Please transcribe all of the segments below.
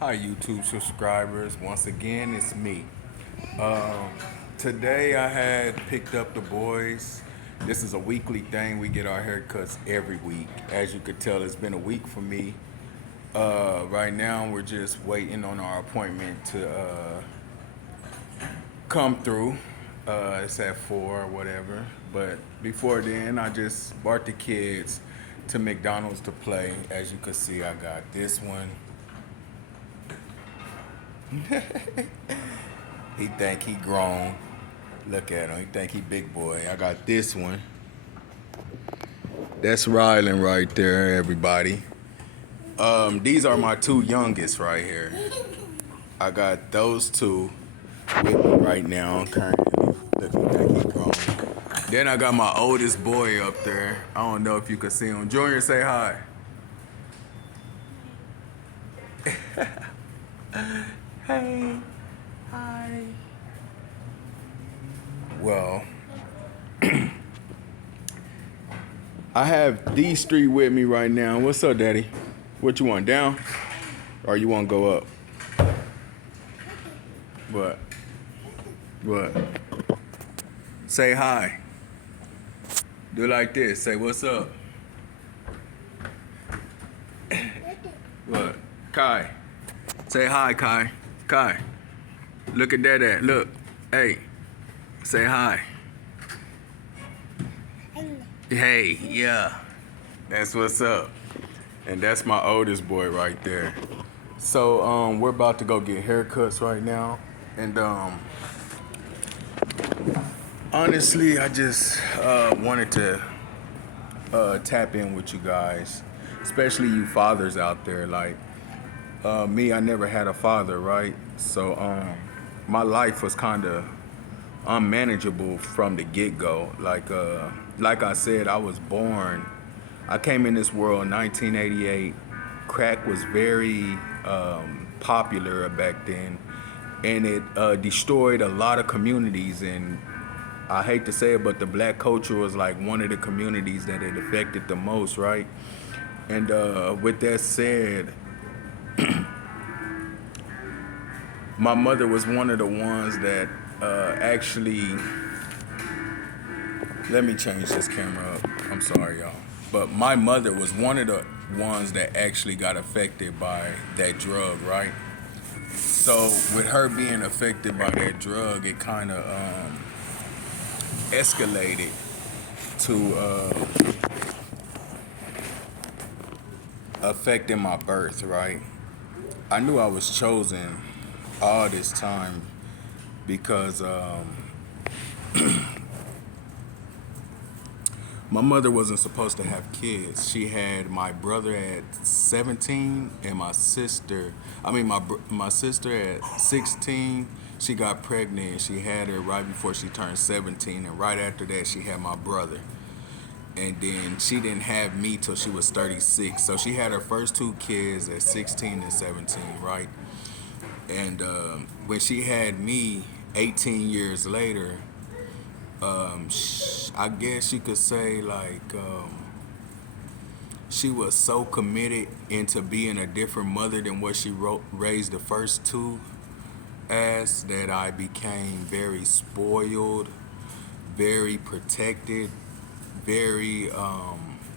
Hi, YouTube subscribers. Once again, it's me. Um, Today, I had picked up the boys. This is a weekly thing. We get our haircuts every week. As you could tell, it's been a week for me. Right now, we're just waiting on our appointment to come through. It's at 4 or whatever. But before then, I just brought the kids to McDonald's to play. As you can see, I got this one. He think he grown. Look at him. He think he big boy. I got this one. That's Rylan right there, everybody. These are my two youngest right here. I got those two with me right now, currently. Looking like he grown. Then I got my oldest boy up there. I don't know if you can see him. Junior, say hi. Hey. Hi. Well, I have these three with me right now. What's up, Daddy? What you want, down? Or you want to go up? What? What? Say hi. Do like this. Say what's up. What? Kai. Say hi, Kai. Kai. Look at that. Look. Hey. Say hi. Hey, yeah. That's what's up. And that's my oldest boy right there. So we're about to go get haircuts right now. And honestly, I just wanted to tap in with you guys, especially you fathers out there. Like me, I never had a father, right? So my life was kind of unmanageable from the get-go. Like I said, I came in this world in 1988. Crack was very popular back then, and it destroyed a lot of communities. And I hate to say it, but the black culture was like one of the communities that it affected the most, right? And with that said, my mother was one of the ones that actually, let me change this camera up. I'm sorry, y'all. But my mother was one of the ones that actually got affected by that drug, right? So with her being affected by that drug, it kind of escalated to affecting my birth, right? I knew I was chosen all this time because my mother wasn't supposed to have kids. She had my brother at 17 and my sister. My sister at 16. She got pregnant. She had her right before she turned 17, and right after that, she had my brother. And then she didn't have me till she was 36. So she had her first two kids at 16 and 17, right? And when she had me 18 years later, I guess you could say she was so committed into being a different mother than what she raised the first two as, that I became very spoiled, very protected, very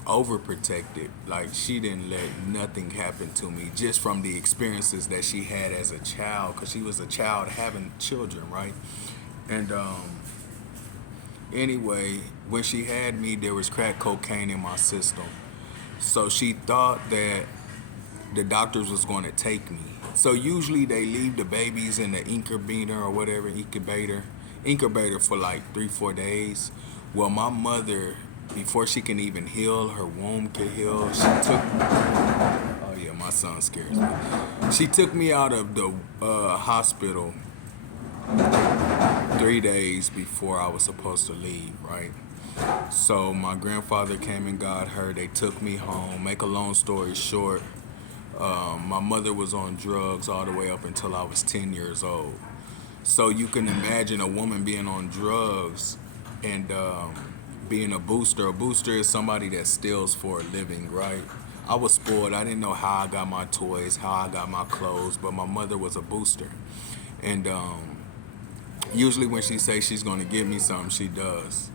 overprotected. Like, she didn't let nothing happen to me, just from the experiences that she had as a child, because she was a child having children, right? And anyway, when she had me, there was crack cocaine in my system. So she thought that the doctors was going to take me. So usually they leave the babies in the incubator or whatever, incubator for like 3-4 days. Well, my mother, before she can even heal, her womb could heal, oh yeah, my son scares me. She took me out of the hospital 3 days before I was supposed to leave, right? So my grandfather came and got her. They took me home. Make a long story short, my mother was on drugs all the way up until I was 10 years old. So you can imagine a woman being on drugs and being a booster. A booster is somebody that steals for a living, right? I was spoiled. I didn't know how I got my toys, how I got my clothes, but my mother was a booster. And usually when she says she's going to give me something, she does.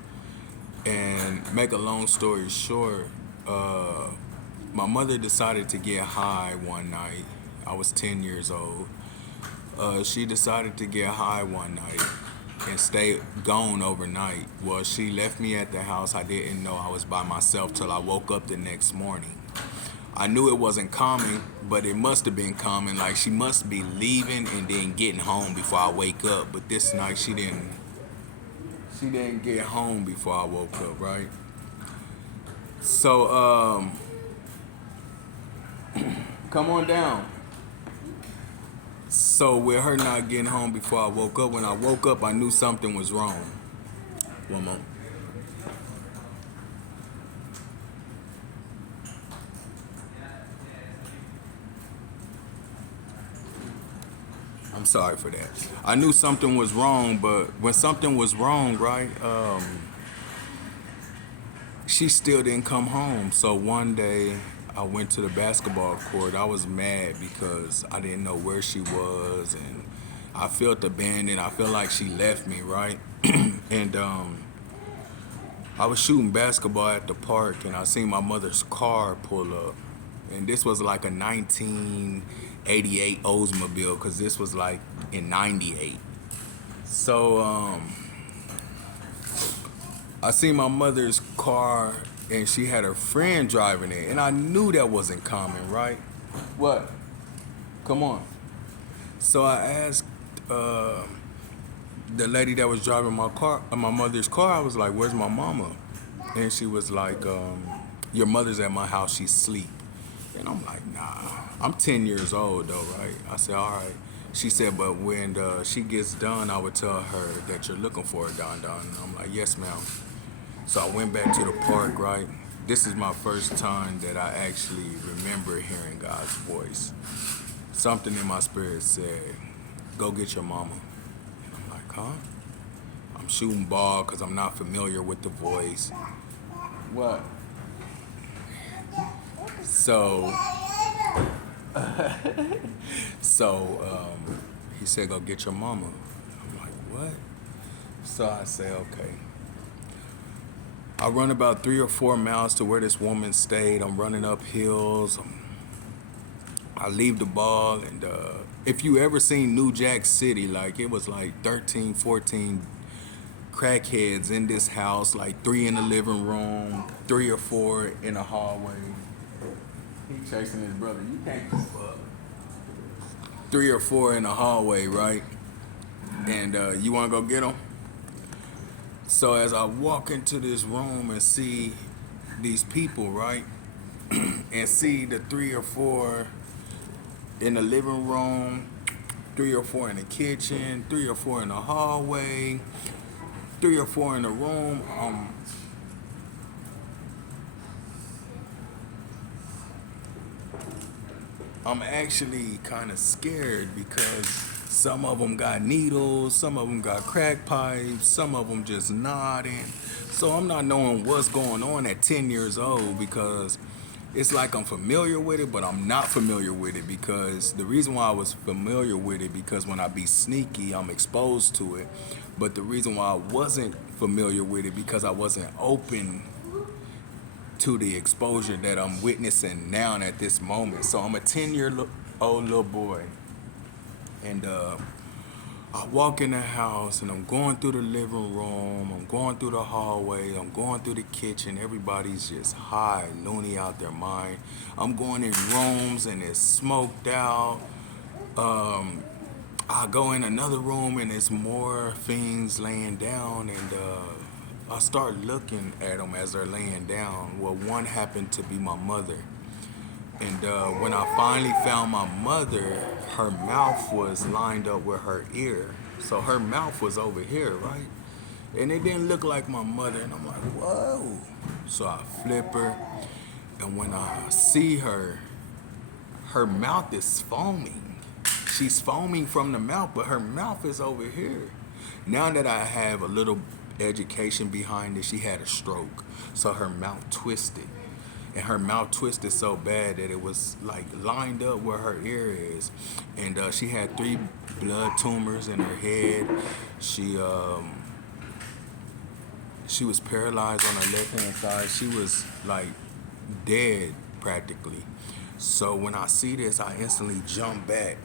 And make a long story short, my mother decided to get high one night. I was 10 years old. She decided to get high one night and stay gone overnight. Well, she left me at the house. I didn't know I was by myself till I woke up the next morning. I knew it wasn't coming, but it must have been coming. Like she must be leaving and then getting home before I wake up. But this night she didn't. She didn't get home before I woke up, right? So come on down. So with her not getting home before I woke up, when I woke up, I knew something was wrong. One moment. I'm sorry for that. I knew something was wrong, but when something was wrong, right, she still didn't come home. So one day I went to the basketball court. I was mad because I didn't know where she was, and I felt abandoned. I felt like she left me, right? And I was shooting basketball at the park, and I seen my mother's car pull up. And this was like a 1988 Oldsmobile, because this was like in 98. So I seen my mother's car, and she had her friend driving it. And I knew that wasn't common, right? What? Come on. So I asked the lady that was driving my mother's car, I was like, "Where's my mama?" And she was like, "Your mother's at my house, she's asleep." And I'm like, "Nah." I'm 10 years old though, right? I said, "All right." She said, "But when she gets done, I would tell her that you're looking for her, Don Don." And I'm like, "Yes, ma'am." So I went back to the park, right? This is my first time that I actually remember hearing God's voice. Something in my spirit said, "Go get your mama." And I'm like, "Huh?" I'm shooting ball because I'm not familiar with the voice. What? So, he said, "Go get your mama." I'm like, "What?" So I say, "Okay." I run about 3 or 4 miles to where this woman stayed. I'm running up hills. I leave the ball, and if you ever seen New Jack City, like it was like 13, 14 crackheads in this house, like 3 in the living room, 3 or 4 in the hallway. He chasing his brother. You can't keep up. 3 or 4 in the hallway, right? And you want to go get them? So as I walk into this room and see these people, right? And see the 3 or 4 in the living room, 3 or 4 in the kitchen, 3 or 4 in the hallway, 3 or 4 in the room. I'm actually kind of scared because some of them got needles, some of them got crack pipes, some of them just nodding. So I'm not knowing what's going on at 10 years old, because it's like I'm familiar with it, but I'm not familiar with it. Because the reason why I was familiar with it, because when I be sneaky, I'm exposed to it. But the reason why I wasn't familiar with it, because I wasn't open to the exposure that I'm witnessing now and at this moment. So I'm a 10-year-old little boy, and I walk in the house, and I'm going through the living room, I'm going through the hallway, I'm going through the kitchen. Everybody's just high, loony out their mind. I'm going in rooms and it's smoked out. I go in another room and there's more things laying down, and I start looking at them as they're laying down. Well, one happened to be my mother. And when I finally found my mother, her mouth was lined up with her ear. So her mouth was over here, right? And it didn't look like my mother. And I'm like, whoa. So I flip her. And when I see her, her mouth is foaming. She's foaming from the mouth, but her mouth is over here. Now that I have a little education behind it, she had a stroke. So her mouth twisted. and her mouth twisted so bad that it was like lined up where her ear is, and she had 3 blood tumors in her head. She um, she was paralyzed on her left hand side. She was like dead practically. So when I see this, I instantly jump back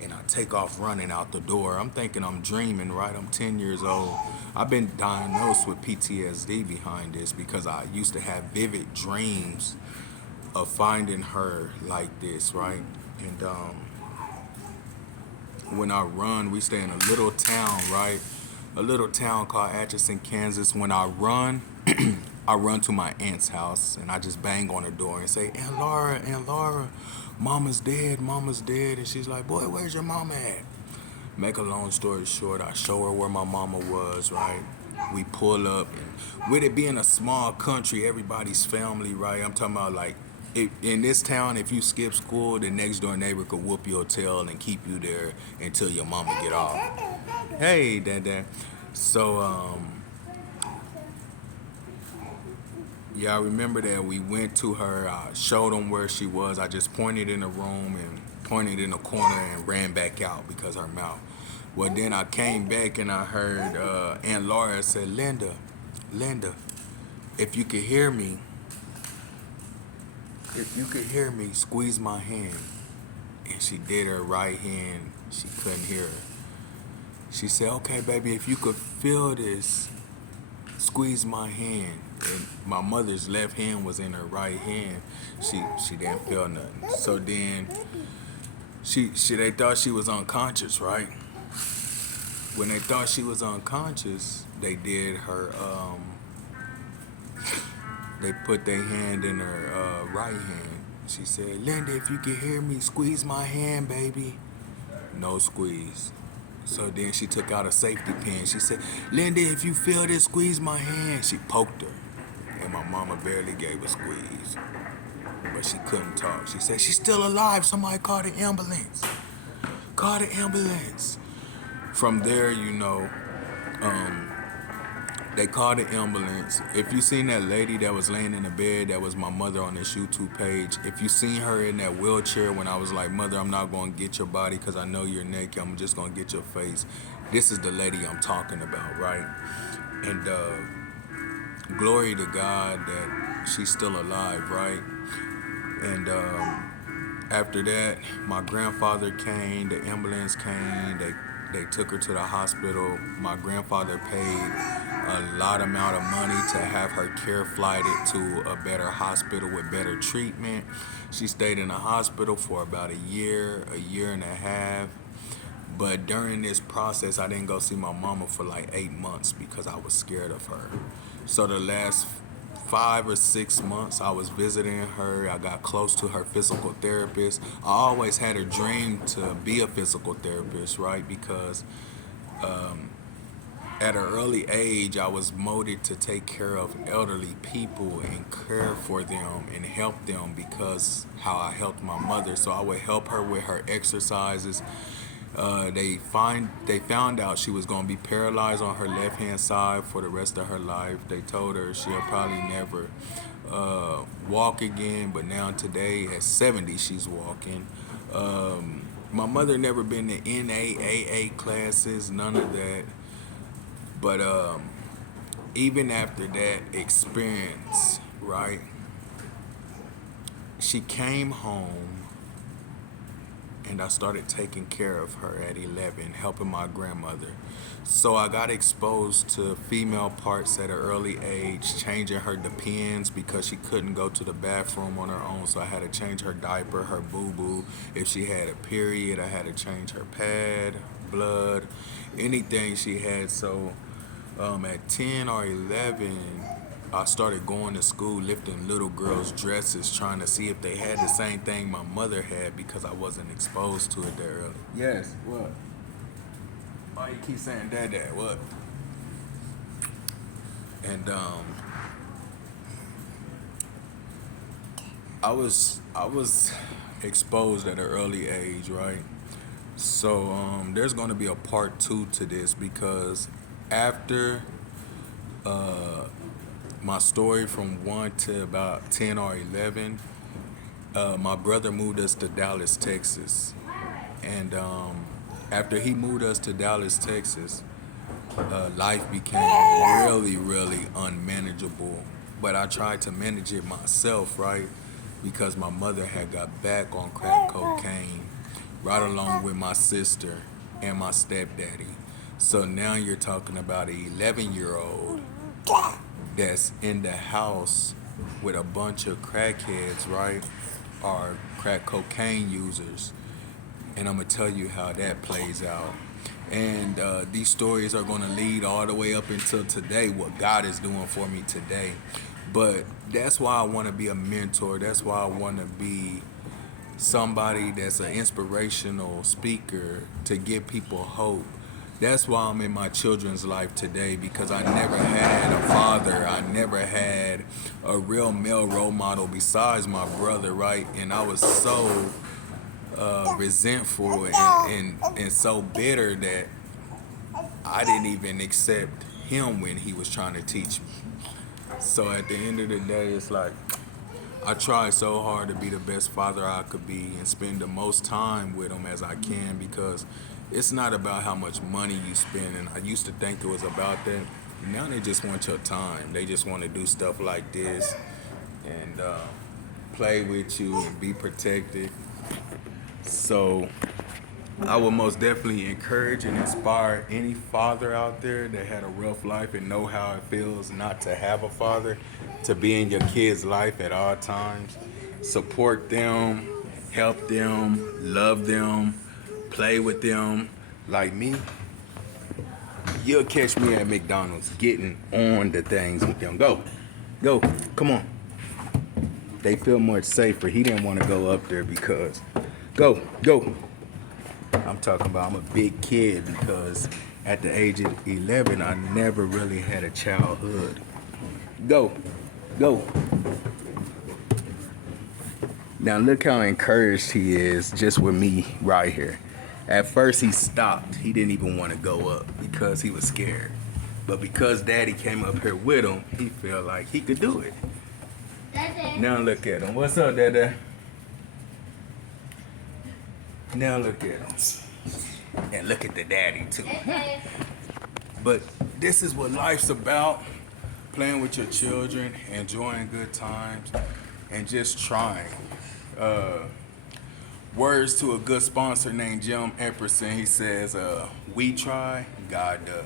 and I take off running out the door. I'm thinking I'm dreaming, right? I'm 10 years old. I've been diagnosed with PTSD behind this because I used to have vivid dreams of finding her like this, right? And when I run, we stay in a little town, right? A little town called Atchison, Kansas. When I run, I run to my aunt's house and I just bang on her door and say, Aunt Laura, mama's dead, mama's dead. And she's like, boy, where's your mama at? Make a long story short, I show her where my mama was, right? We pull up, and with it being a small country, everybody's family, right? I'm talking about like, in this town, if you skip school, the next door neighbor could whoop your tail and keep you there until your mama get off. Hey, Dad. So, yeah, I remember that we went to her. I showed them where she was. I just pointed in the room and pointed in the corner and ran back out because her mouth. Well, then I came back and I heard Aunt Laura said, Linda, if you could hear me, squeeze my hand. And she did her right hand. She couldn't hear her. She said, okay, baby, if you could feel this, squeeze my hand. And my mother's left hand was in her right hand. She didn't feel nothing. So then they thought she was unconscious, right? When they thought she was unconscious, they did her they put their hand in her right hand. She said, Linda, if you can hear me, squeeze my hand, baby. No squeeze. So then she took out a safety pin. She said, Linda, if you feel this, squeeze my hand. She poked her. And my mama barely gave a squeeze. But she couldn't talk. She said, she's still alive. Somebody call the ambulance. Call the ambulance. From there, they called the ambulance. If you seen that lady that was laying in the bed, that was my mother on this YouTube page. If you seen her in that wheelchair when I was like, Mother, I'm not going to get your body because I know you're naked. I'm just going to get your face. This is the lady I'm talking about, right? And glory to God that she's still alive, right? And after that, my grandfather came, the ambulance came, they took her to the hospital. My grandfather paid a lot amount of money to have her care flighted to a better hospital with better treatment. She stayed in the hospital for about a year and a half. But during this process, I didn't go see my mama for like 8 months because I was scared of her. So the last 5 or 6 months, I was visiting her. I got close to her physical therapist. I always had a dream to be a physical therapist, right? Because at an early age, I was molded to take care of elderly people and care for them and help them because how I helped my mother. So I would help her with her exercises. They found out she was gonna be paralyzed on her left hand side for the rest of her life. They told her she'll probably never walk again, but now today at 70 she's walking. My mother never been to NAAA classes, none of that. But even after that experience, right? She came home. And I started taking care of her at 11, helping my grandmother. So I got exposed to female parts at an early age, changing her depends because she couldn't go to the bathroom on her own. So I had to change her diaper, her boo-boo. If she had a period, I had to change her pad, blood, anything she had. So at 10 or 11, I started going to school lifting little girls' dresses, trying to see if they had the same thing my mother had because I wasn't exposed to it that early. Yes, what? Why you keep saying Dad, what? And I was exposed at an early age, right? So there's gonna be a part 2 to this because after my story from 1 to about 10 or 11. My brother moved us to Dallas, Texas. And after he moved us to Dallas, Texas, life became really, really unmanageable. But I tried to manage it myself, right? Because my mother had got back on crack cocaine, right along with my sister and my stepdaddy. So now you're talking about an 11-year-old that's in the house with a bunch of crackheads, right? Or crack cocaine users. And I'm going to tell you how that plays out. And these stories are going to lead all the way up until today, what God is doing for me today. But that's why I want to be a mentor. That's why I want to be somebody that's an inspirational speaker to give people hope. That's why I'm in my children's life today, because I never had a father. I never had a real male role model besides my brother, right? And I was so resentful and so bitter that I didn't even accept him when he was trying to teach me. So at the end of the day, it's like I try so hard to be the best father I could be and spend the most time with him as I can, because it's not about how much money you spend. And I used to think it was about that. Now they just want your time. They just want to do stuff like this and play with you and be protected. So I would most definitely encourage and inspire any father out there that had a rough life and know how it feels not to have a father, to be in your kid's life at all times. Support them, help them, love them, play with them. Like me, you'll catch me at McDonald's getting on the things with them. Go, come on. They feel much safer. He didn't want to go up there because, go. I'm talking about I'm a big kid because at the age of 11, I never really had a childhood. Go. Now look how encouraged he is just with me right here. At first he stopped. He didn't even want to go up because he was scared. But because Daddy came up here with him, he felt like he could do it. Daddy. Now look at him. What's up, Dada? Now look at him. And look at the daddy too. But this is what life's about. Playing with your children, enjoying good times, and just trying. Words to a good sponsor named Jim Epperson. He says, we try, God does.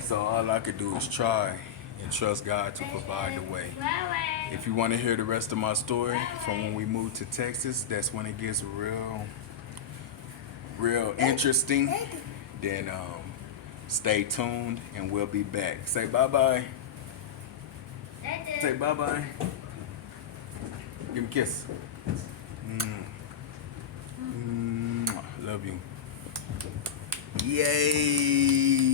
So all I could do is try and trust God to provide the way. If you want to hear the rest of my story from when we moved to Texas, that's when it gets real interesting. Then stay tuned and we'll be back. Say bye-bye. Say bye-bye. Give me a kiss. Love you. Yay.